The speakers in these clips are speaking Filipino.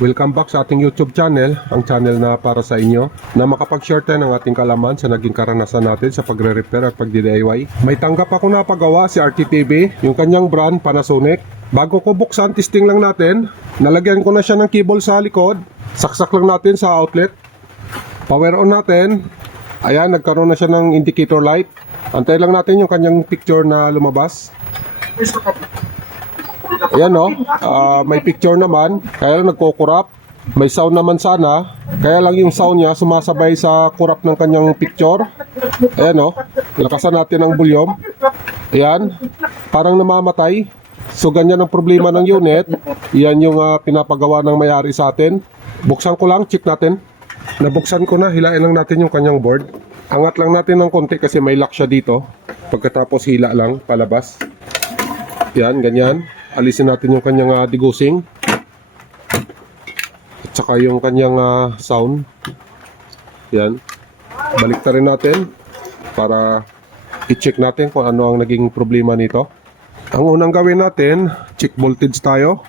Welcome back sa ating YouTube channel, ang channel na para sa inyo na makapag-share tayo ng ating kalaman sa naging karanasan natin sa pagre-repair at pagdi-DIY. May tanggap ako napagawa si RTTV, yung kanyang brand Panasonic. Bago ko buksan, testing lang natin. Nalagyan ko na siya ng cable sa likod. Saksak lang natin sa outlet. Power on natin. Ayan, nagkaroon na siya ng indicator light. Antay lang natin yung kanyang picture na lumabas. Ayan no, Ah, may picture naman, kaya lang nagkukurap. May sound naman sana, kaya lang yung sound niya sumasabay sa kurap ng kanyang picture. Ayan no, lakasan natin ang volume. Ayan, parang namamatay. So ganyan ang problema ng unit. Yan yung ah, pinapagawa ng may-ari sa atin. Buksan ko lang, check natin. Nabuksan ko na, hilain lang natin yung kanyang board. Angat lang natin ng konti kasi may lock siya dito. Pagkatapos hila lang, palabas. Yan, ganyan. Alisin natin yung kanyang ah, digusing. At saka yung kanyang ah, sound. Yan. Balik rin natin para i-check natin kung ano ang naging problema nito. Ang unang gawin natin, check voltage tayo.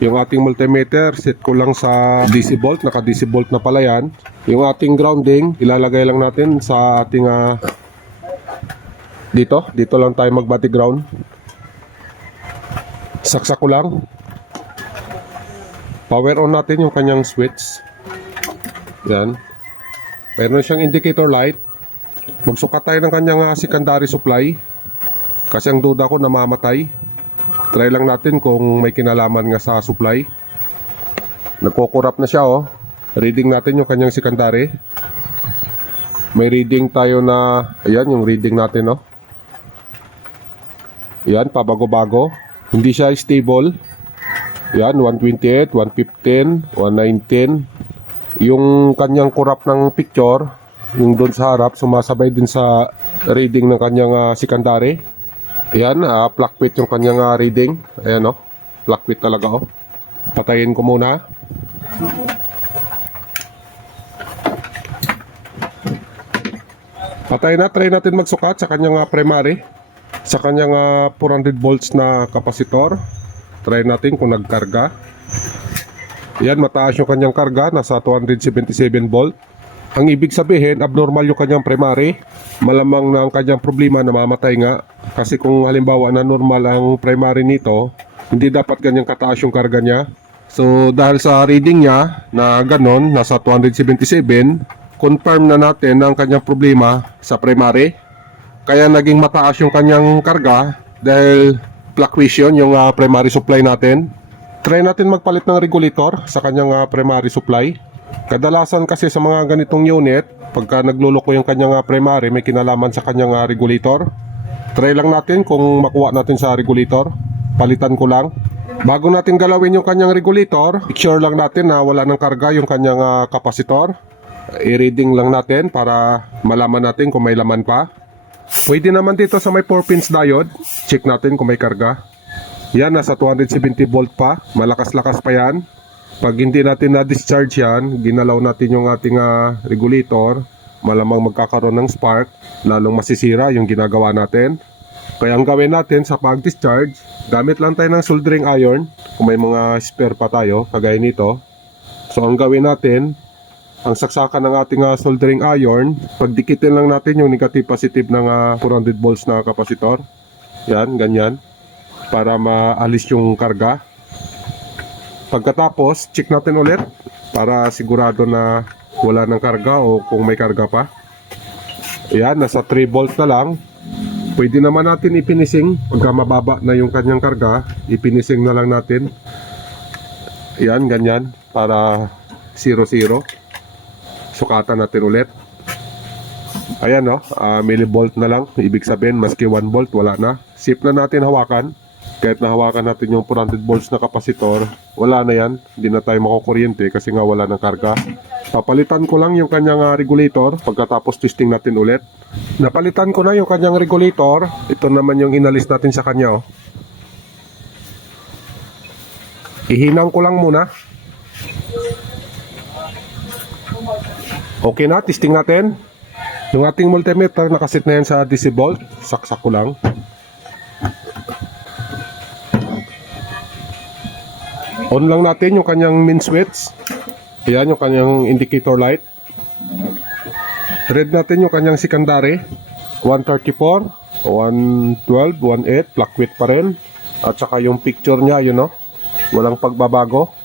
Yung ating multimeter, set ko lang sa DC volt, naka DC volt na pala yan. Yung ating grounding, ilalagay lang natin sa ating ah, dito, dito lang tayo magbati ground. Saksak ko lang. Power on natin yung kanyang switch. Yan. Meron siyang indicator light. Magsukat tayo ng kanyang ah, secondary supply. Kasi ang duda ko namamatay. Try lang natin kung may kinalaman nga sa supply. Nagkukurap na siya oh. Reading natin yung kanyang secondary. May reading tayo na, ayan yung reading natin oh. Yan, pabago-bago. Hindi siya stable. Yan, 128, 115, 119. Yung kanyang kurap ng picture, yung doon sa harap, sumasabay din sa reading ng kanyang ah, secondary. Yan, uh, fluctuate yung kanyang ah, reading. Ayan, oh. Fluctuate talaga, oh. Patayin ko muna. Patay na, try natin magsukat sa kanyang ah, primary. Sa kanyang ah, 400 volts na kapasitor. Try natin kung nagkarga. Yan, mataas yung kanyang karga, nasa 277 volt. Ang ibig sabihin, abnormal yung kanyang primary. Malamang na ang kanyang problema namamatay nga. Kasi kung halimbawa na normal ang primary nito, hindi dapat ganyang kataas yung karga niya. So dahil sa reading niya na ganon, nasa 277, confirm na natin na ang kanyang problema sa primary. Kaya naging mataas yung kanyang karga dahil fluctuation yung ah, primary supply natin. Try natin magpalit ng regulator sa kanyang ah, primary supply. Kadalasan kasi sa mga ganitong unit, pagka nagluloko yung kanyang ah, primary, may kinalaman sa kanyang ah, regulator. Try lang natin kung makuha natin sa regulator. Palitan ko lang. Bago natin galawin yung kanyang regulator, make sure lang natin na wala ng karga yung kanyang ah, kapasitor. I-reading lang natin para malaman natin kung may laman pa. Pwede naman dito sa may 4 pins diode. Check natin kung may karga. Yan, nasa 270 volt pa. Malakas-lakas pa yan. Pag hindi natin na-discharge yan, ginalaw natin yung ating ah, regulator, malamang magkakaroon ng spark, lalong masisira yung ginagawa natin. Kaya ang gawin natin sa pag-discharge, gamit lang tayo ng soldering iron, kung may mga spare pa tayo, kagaya nito. So ang gawin natin, ang saksakan ng ating ah, soldering iron, pagdikitin lang natin yung negative positive ng ah, 400 volts na kapasitor. Yan, ganyan. Para maalis yung karga. Pagkatapos, check natin ulit para sigurado na wala ng karga o kung may karga pa. Ayan, nasa 3 volt na lang. Pwede naman natin ipinising. Pagka mababa na yung kanyang karga, ipinising na lang natin. Ayan, ganyan. Para 0-0. Sukatan natin ulit. Ayan no, ah, millivolt na lang. Ibig sabihin, maski 1 volt, wala na. Sip na natin hawakan. Kahit nahawakan natin yung 400 volts na kapasitor, wala na yan. Hindi na tayo makukuryente kasi nga wala ng karga. Papalitan ko lang yung kanyang ah, regulator pagkatapos testing natin ulit. Napalitan ko na yung kanyang regulator. Ito naman yung inalis natin sa kanya. Oh. Ihinang ko lang muna. Okay na, testing natin. Yung ating multimeter nakasit na yan sa DC volt. Saksak ko lang. On lang natin yung kanyang main switch. Ayan yung kanyang indicator light. Red natin yung kanyang secondary. 134, 112, 18, black width pa rin. At saka yung picture niya, yun no. Walang pagbabago.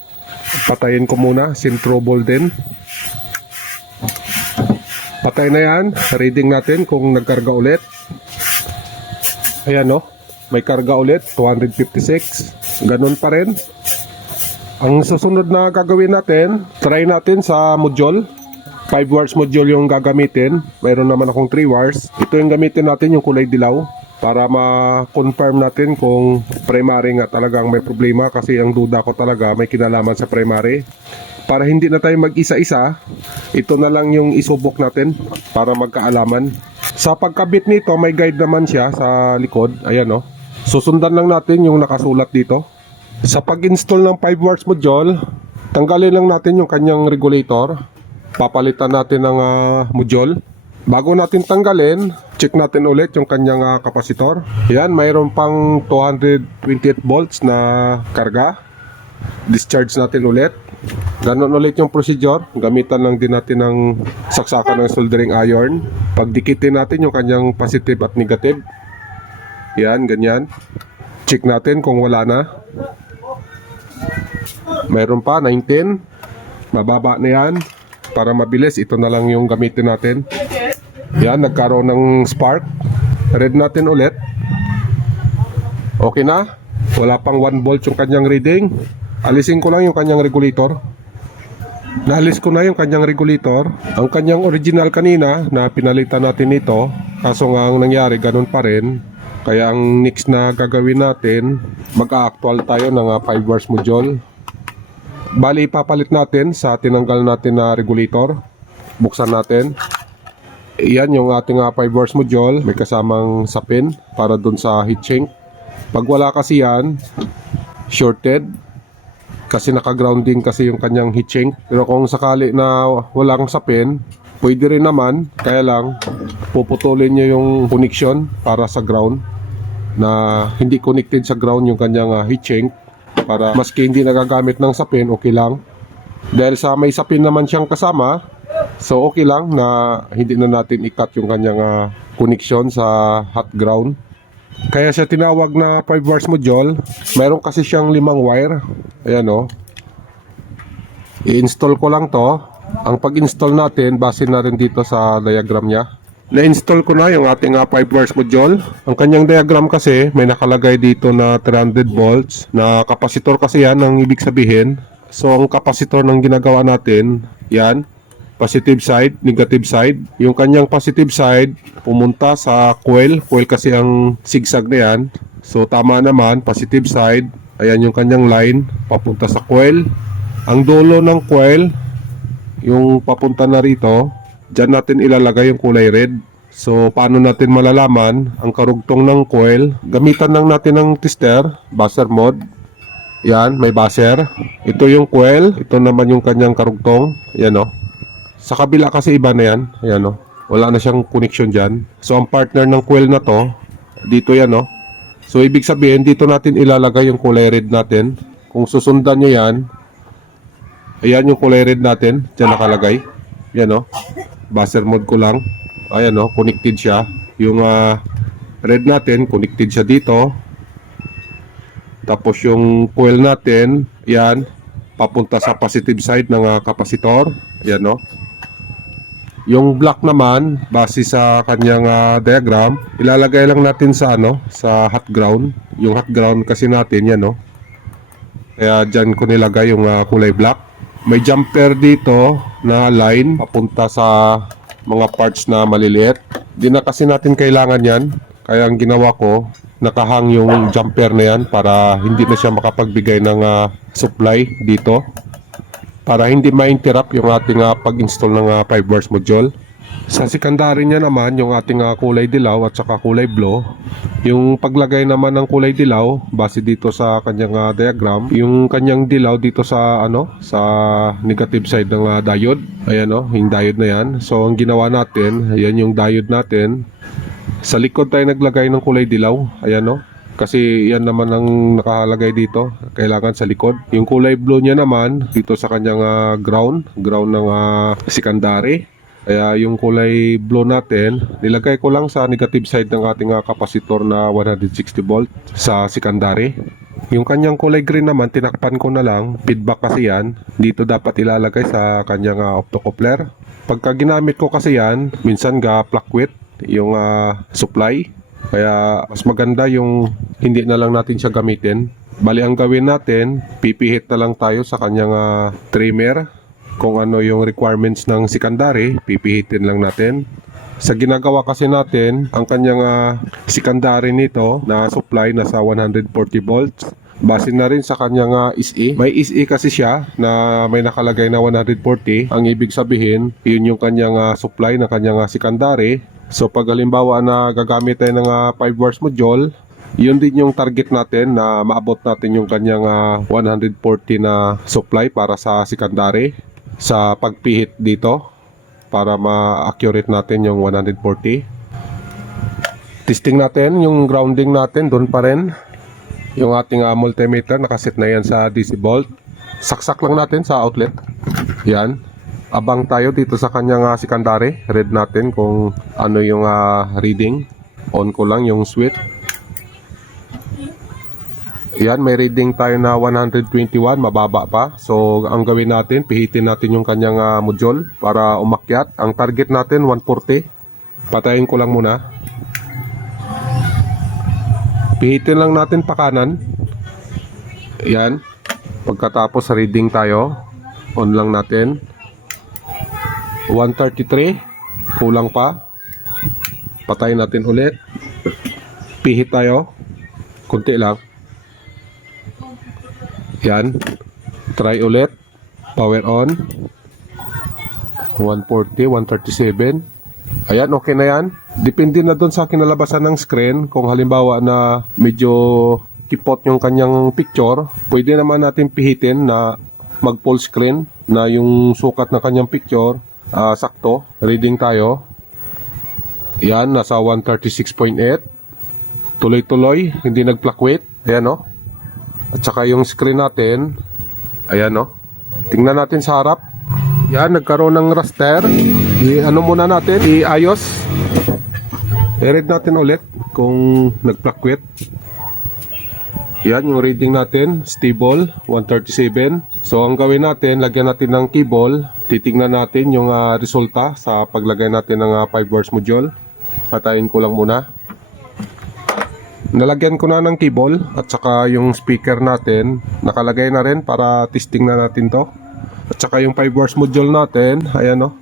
Patayin ko muna, sin trouble din. Patay na yan. Reading natin kung nagkarga ulit. Ayan no. May karga ulit, 256. Ganun pa rin. Ang susunod na gagawin natin, try natin sa module. 5 wires module yung gagamitin. Mayroon naman akong 3 wires. Ito yung gamitin natin, yung kulay dilaw. Para ma-confirm natin kung primary nga talagang may problema. Kasi ang duda ko talaga may kinalaman sa primary. Para hindi na tayo mag-isa-isa, ito na lang yung isubok natin para magkaalaman. Sa pagkabit nito, may guide naman siya sa likod. Ayan o. Susundan lang natin yung nakasulat dito. Sa pag-install ng 5 watts module, tanggalin lang natin yung kanyang regulator. Papalitan natin ng ah, module. Bago natin tanggalin, check natin ulit yung kanyang ah, kapasitor. Yan, mayroon pang 228 volts na karga. Discharge natin ulit. Ganon ulit yung procedure. Gamitan lang din natin ng saksakan ng soldering iron. Pagdikitin natin yung kanyang positive at negative. Yan, ganyan. Check natin kung wala na. Mayroon pa, 19. Mababa na yan. Para mabilis, ito na lang yung gamitin natin. Yan, nagkaroon ng spark. Red natin ulit. Okay na. Wala pang 1 volt yung kanyang reading. Alisin ko lang yung kanyang regulator. Naalis ko na yung kanyang regulator. Ang kanyang original kanina na pinalitan natin ito. Kaso nga ang nangyari, ganun pa rin. Kaya ang next na gagawin natin, mag-actual tayo ng 5 wires module. Bali, ipapalit natin sa tinanggal natin na regulator. Buksan natin. Iyan yung ating 5 wires module. May kasamang sapin para dun sa heat sink. Pag wala kasi yan, shorted. Kasi naka-grounding kasi yung kanyang sink. Pero kung sakali na walang sapin, pwede rin naman. Kaya lang, puputulin nyo yung connection para sa ground na hindi connected sa ground yung kanyang uh, sink para maski hindi nagagamit ng sapin, okay lang. Dahil sa may sapin naman siyang kasama, so okay lang na hindi na natin i-cut yung kanyang ah, connection sa hot ground. Kaya siya tinawag na 5 wires module. Meron kasi siyang limang wire. Ayan o. I-install ko lang to. Ang pag-install natin, base na rin dito sa diagram niya. Na-install ko na yung ating uh, 5 wires module. Ang kanyang diagram kasi, may nakalagay dito na 300 volts. Na kapasitor kasi yan, ang ibig sabihin. So, ang kapasitor ng ginagawa natin, yan, positive side, negative side. Yung kanyang positive side, pumunta sa coil. Coil kasi ang zigzag na yan. So, tama naman, positive side. Ayan yung kanyang line, papunta sa coil. Ang dulo ng coil, yung papunta na rito, dyan natin ilalagay yung kulay red. So, paano natin malalaman ang karugtong ng coil? Gamitan lang natin ng tester, buzzer mode. Yan, may buzzer. Ito yung coil, ito naman yung kanyang karugtong. Yan o. Sa kabila kasi iba na yan. Ayan o. Wala na siyang connection dyan. So, ang partner ng coil na to, dito yan o. So, ibig sabihin, dito natin ilalagay yung kulay red natin. Kung susundan nyo yan, ayan yung kulay red natin. Diyan nakalagay. Yan o. Buzzer mode ko lang. Ayan o, connected siya. Yung ah, red natin, connected siya dito. Tapos yung coil natin, yan, papunta sa positive side ng ah, kapasitor. Yan o. Yung black naman, base sa kanyang ah, diagram, ilalagay lang natin sa ano, sa hot ground. Yung hot ground kasi natin, yan o. Kaya dyan ko nilagay yung ah, kulay black. May jumper dito na line papunta sa mga parts na maliliit. Di na kasi natin kailangan yan. Kaya ang ginawa ko, nakahang yung jumper na yan para hindi na siya makapagbigay ng ah, supply dito. Para hindi ma-interrupt yung ating ah, pag-install ng 5 wires module. Sa secondary niya naman, yung ating ah, kulay dilaw at saka kulay blue. Yung paglagay naman ng kulay dilaw, base dito sa kanyang ah, diagram, yung kanyang dilaw dito sa ano, sa negative side ng ah, diode. Ayan oh, yung diode na yan. So ang ginawa natin, ayan yung diode natin. Sa likod tayo naglagay ng kulay dilaw. Ayan oh. Kasi yan naman ang nakahalagay dito. Kailangan sa likod. Yung kulay blue niya naman dito sa kanyang ah, ground. Ground ng ah, secondary. Kaya yung kulay blue natin, nilagay ko lang sa negative side ng ating ah, kapasitor na 160 volt sa secondary. Yung kanyang kulay green naman, tinakpan ko na lang. Feedback kasi yan. Dito dapat ilalagay sa kanyang ah, optocoupler. Pagka ginamit ko kasi yan, minsan ga plug width yung ah, supply. Kaya mas maganda yung hindi na lang natin siya gamitin. Bali ang gawin natin, pipihit na lang tayo sa kanyang ah, trimmer. Kung ano yung requirements ng secondary, pipihitin lang natin. Sa ginagawa kasi natin, ang kanyang ah, secondary nito na supply nasa 140 volts. Base na rin sa kanyang ah, SE. May SE kasi siya na may nakalagay na 140. Ang ibig sabihin, yun yung kanyang ah, supply ng kanyang ah, secondary. So pag halimbawa na gagamit tayo ng ah, 5 watts module, yun din yung target natin na maabot natin yung kanyang ah, 140 na supply para sa secondary sa pagpihit dito para ma-accurate natin yung 140. Testing natin yung grounding natin doon pa rin. Yung ating ah, multimeter nakaset na yan sa DC volt. Saksak lang natin sa outlet. Yan. Abang tayo dito sa kanyang ah, secondary. Read natin kung ano yung ah, reading. On ko lang yung switch. Yan, may reading tayo na 121, mababa pa. So, ang gawin natin, pihitin natin yung kanyang ah, module para umakyat. Ang target natin, 140. Patayin ko lang muna. Pihitin lang natin pa kanan. Yan. Pagkatapos reading tayo, on lang natin. 133, kulang pa. Patayin natin ulit. Pihit tayo. Kunti lang. Yan. Try ulit. Power on. 140, 137. Ayan, okay na yan. Depende na doon sa kinalabasan ng screen. Kung halimbawa na medyo kipot yung kanyang picture, pwede naman natin pihitin na mag full screen na yung sukat ng kanyang picture ah, sakto. Reading tayo. Yan, nasa 136.8. Tuloy-tuloy, hindi nag-fluctuate. Ayan, no? At saka yung screen natin, ayan no. Tingnan natin sa harap. Yan, nagkaroon ng raster. I, ano muna natin, i-ayos. I-read natin ulit kung nag-fluctuate. Yan, yung reading natin, stable, 137. So, ang gawin natin, lagyan natin ng cable. Titingnan natin yung ah, resulta sa paglagay natin ng 5 watts module. Patayin ko lang muna. Nalagyan ko na ng cable at saka yung speaker natin nakalagay na rin para testing na natin to. At saka yung 5 watts module natin, ayan o.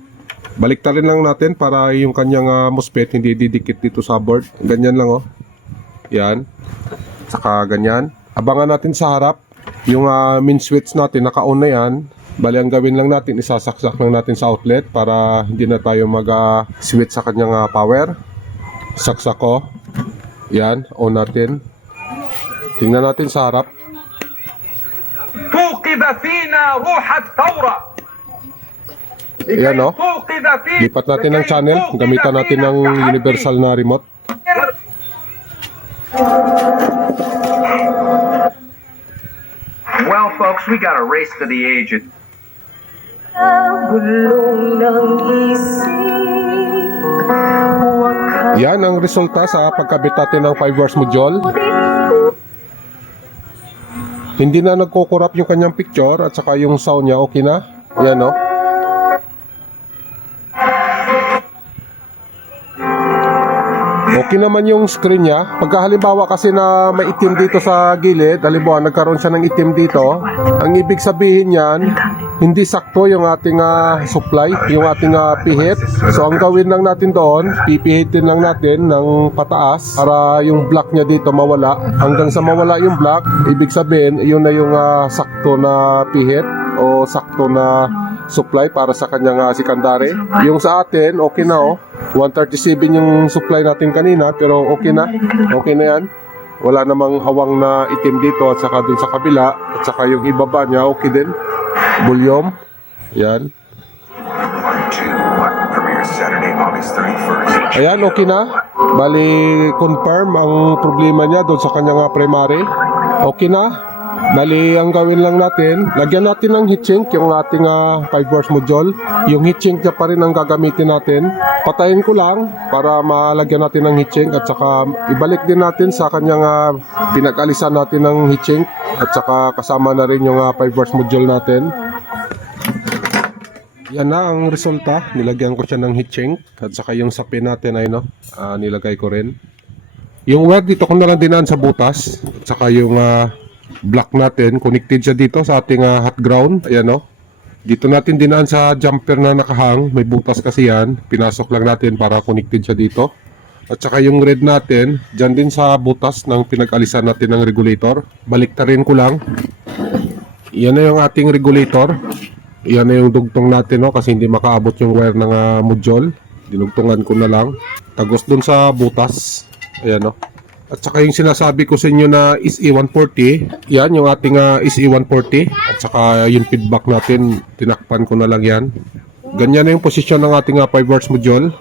Baliktarin lang natin para yung kanyang ah, MOSFET hindi didikit dito sa board. Ganyan lang o. Yan Saka ganyan. Abangan natin sa harap. Yung ah, main switch natin naka-on na yan. Bali ang gawin lang natin, isasaksak lang natin sa outlet para hindi na tayo mag-switch sa kanyang ah, power. Saksak ko. Yan, on natin. Tingnan natin sa harap. توقظ فينا روح الثورة Ayan, no? توقظ فينا Lipat natin ng channel. Gamitan natin ng universal na remote. Well, folks, we got a race to the age. Bulong ng isip Huwag ka Yan ang resulta sa pagkabit ng 5 watts module. Hindi na nagkukurap yung kanyang picture at saka yung sound niya okay na. Yan, no? Okay naman yung screen niya. Pagka halimbawa kasi na may itim dito sa gilid, halimbawa nagkaroon siya ng itim dito, ang ibig sabihin niyan, hindi sakto yung ating ah, supply, yung ating ah, pihit. So ang gawin lang natin doon, pipihitin lang natin ng pataas para yung block niya dito mawala. Hanggang sa mawala yung block, ibig sabihin, yun na yung ah, sakto na pihit o sakto na supply para sa kanyang uh, secondary. Yung sa atin, okay na oh. 137 yung supply natin kanina, pero okay na. Okay na yan. Wala namang hawang na itim dito at saka dun sa kabila at saka yung ibaba niya okay din. Bulyom. Yan. One, two, one, Premieres Saturday, August 31st. Ayan, okay na. Bali, confirm ang problema niya doon sa kanyang primary. Okay na. Bali, ang gawin lang natin, lagyan natin ng heat sink yung ating 5 hours module. Yung heat sink niya pa rin ang gagamitin natin. Patayin ko lang para malagyan natin ng heat sink at saka ibalik din natin sa kanyang ah, pinag-alisan natin ng heat sink at saka kasama na rin yung 5 hours module natin. Yan na ang resulta. Nilagyan ko siya ng heat sink at saka yung sapin natin ay no, ah, nilagay ko rin. Yung wire dito ko na lang dinaan sa butas at saka yung ah, block natin connected siya dito sa ating ah, hot ground. Ayan no. Dito natin dinaan sa jumper na nakahang, may butas kasi yan. Pinasok lang natin para connected siya dito. At saka yung red natin, dyan din sa butas ng pinag-alisan natin ng regulator. Baliktarin ko lang. Yan na yung ating regulator. Yan na yung dugtong natin no kasi hindi makaabot yung wire ng ah, module. Dinugtungan ko na lang. Tagos dun sa butas. Ayan no. At saka yung sinasabi ko sa inyo na is E140, yan yung ating ah, is E140 at saka yung feedback natin, tinakpan ko na lang yan. Ganyan na yung posisyon ng ating 5 watts module.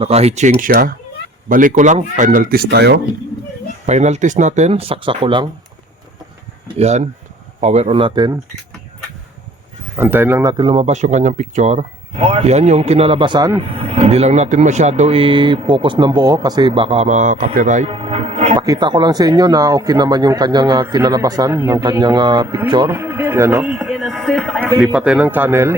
Naka-hitching siya. Balik ko lang, final test tayo. Final test natin, saksa ko lang. Yan, power on natin. Antayin lang natin lumabas yung kanyang picture. Yan yung kinalabasan. Hindi lang natin masyado i-focus ng buo kasi baka ma-copyright. Pakita ko lang sa inyo na okay naman yung kanyang ah, kinalabasan ng kanyang ah, picture. Yan no. Lipat tayo ng channel.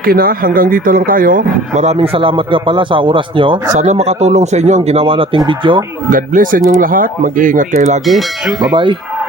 Okay na, hanggang dito lang tayo. Maraming salamat nga pala sa oras nyo. Sana makatulong sa inyo ang ginawa nating video. God bless sa inyong lahat. Mag-iingat kayo lagi. Bye-bye.